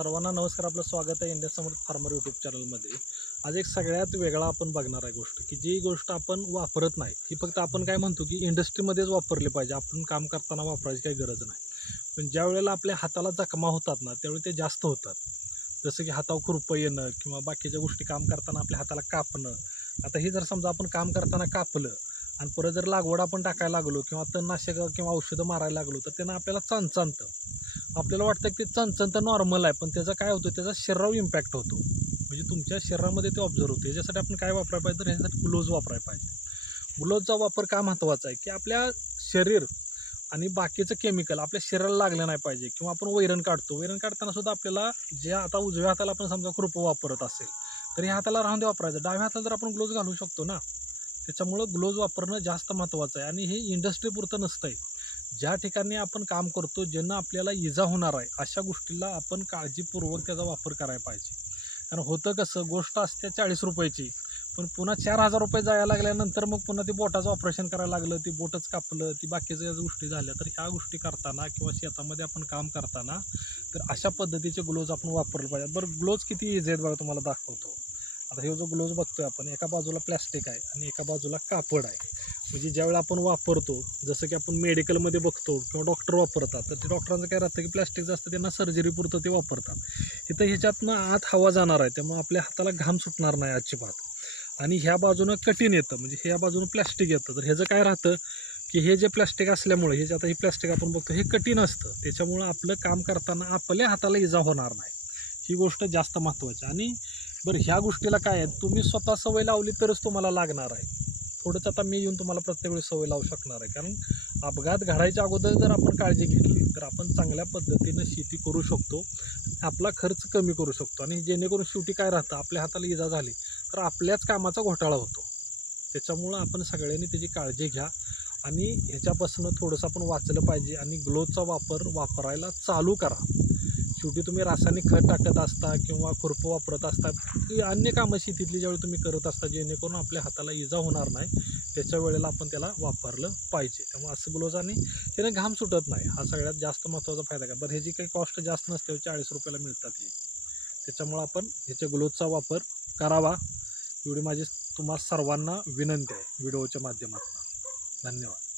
सर्वांना नमस्कार. आपलं स्वागत आहे इंडिया समर्थ फार्मर यूट्यूब चॅनलमध्ये. आज एक सगळ्यात वेगळा आपण बघणार आहे गोष्ट, की जी गोष्ट आपण वापरत नाही, ही फक्त आपण काय म्हणतो की इंडस्ट्रीमध्येच वापरली पाहिजे, आपण काम करताना वापरायची काही गरज नाही. पण ज्या वेळेला आपल्या हाताला जखमा होतात ना, त्यावेळी ते जास्त होतात. जसं की हातावर खुरपं येणं किंवा बाकीच्या गोष्टी काम करताना आपल्या हाताला कापणं. आता हे जर समजा आपण काम करताना कापलं आणि परत जर लागवड आपण टाकायला लागलो किंवा तणनाशक किंवा औषधं मारायला लागलो, तर त्यानं आपल्याला चणचणतं. आपल्याला वाटतं की ते चणचण तर नॉर्मल आहे, पण त्याचा काय होतं, त्याचा शरीरावर इम्पॅक्ट होतो. म्हणजे तुमच्या शरीरामध्ये ते ऑब्झर्व होते. याच्यासाठी आपण काय वापरायला पाहिजे, तर ह्याच्यासाठी ग्लोव्ज वापरायला पाहिजे. ग्लोव्जचा वापर का महत्त्वाचा आहे, की आपल्या शरीर आणि बाकीचं केमिकल आपल्या शरीराला लागलं नाही पाहिजे. किंवा आपण वैरण काढतो, वैरण काढताना सुद्धा आपल्याला जे आता उजव्या हाताला आपण समजा खुरपं वापरत असेल, तर ह्या हाताला राहून दे वापरायचं. डाव्या हाताला तर आपण ग्लोव्ज घालू शकतो ना. त्याच्यामुळं ग्लोव्ज वापरणं जास्त महत्त्वाचं आहे. आणि हे इंडस्ट्रीपुरतं नसतंय. ज्या ठिकाणी आपण काम करतो, ज्यांना आपल्याला इजा होणार आहे, अशा गोष्टीला आपण काळजीपूर्वक त्याचा वापर करायला पाहिजे. कारण होतं कसं, गोष्ट असते 40 रुपयाची, पण पुन्हा 4,000 रुपये जायला लागल्यानंतर मग पुन्हा ते बोटाचं ऑपरेशन करायला लागलं, ती बोटच कापलं, ती बाकीच्या गोष्टी झाल्या. तर ह्या गोष्टी करताना किंवा शेतामध्ये आपण काम करताना तर अशा पद्धतीचे ग्लोव्ज आपण वापरले पाहिजेत. बरं, ग्लोव्ज किती इझी आहेत बघा, तुम्हाला दाखवतो. आता हे जो ग्लोव्ज बघतोय आपण, एका बाजूला प्लॅस्टिक आहे आणि एका बाजूला कापड आहे. म्हणजे ज्यावेळेला आपण वापरतो, जसं की आपण मेडिकलमध्ये बघतो किंवा डॉक्टर वापरतात, तर ते डॉक्टरांचं काय राहतं की प्लॅस्टिकचं असतं, त्यांना सर्जरीपुरतं ते वापरतात. इथं ह्याच्यातनं आत हवा जाणार आहे, त्यामुळे आपल्या हाताला घाम सुटणार नाही अजिबात. आणि ह्या बाजूनं कठीण येतं, म्हणजे ह्या बाजूनं प्लॅस्टिक येतं. तर ह्याचं काय राहतं की हे जे प्लॅस्टिक असल्यामुळे, हे जे आता हे प्लॅस्टिक आपण बघतो, हे कठीण असतं. त्याच्यामुळं आपलं काम करताना आपल्या हाताला इजा होणार नाही, ही गोष्ट जास्त महत्त्वाची. आणि बरं, ह्या गोष्टीला काय आहे, तुम्ही स्वतः सवय लावली तरच तुम्हाला लागणार आहे. थोडंच आता मी येऊन तुम्हाला प्रत्येक वेळी सवय लावू शकणार आहे. कारण अपघात घडायच्या अगोदर जर आपण काळजी घेतली, तर आपण चांगल्या पद्धतीनं शेती करू शकतो, आपला खर्च कमी करू शकतो. आणि जेणेकरून शेवटी काय राहतं, आपल्या हाताला इजा झाली तर आपल्याच कामाचा घोटाळा होतो. त्याच्यामुळं आपण सगळ्यांनी त्याची काळजी घ्या आणि ह्याच्यापासून थोडंसं आपण वाचलं पाहिजे. आणि ग्लोव्जचा वापरायला चालू करा. शेवटी तुम्ही रासायनिक खत टाकत असता किंवा खुरपं वापरत असता, की अन्य कामं शेतीतली ज्यावेळी तुम्ही करत असता, जेणेकरून आपल्या हाताला इजा होणार नाही, त्याच्या वेळेला आपण त्याला वापरलं पाहिजे. त्यामुळे असं ग्लोव्ज, आणि त्याने घाम सुटत नाही, हा सगळ्यात जास्त महत्त्वाचा फायदा. का बरं, ह्याची काही कॉस्ट जास्त नसते, 40 रुपयाला मिळतात हे. त्याच्यामुळं आपण ह्याच्या ग्लोव्जचा वापर करावा, एवढी माझी तुम्हा सर्वांना विनंती आहे व्हिडिओच्या माध्यमातून. धन्यवाद.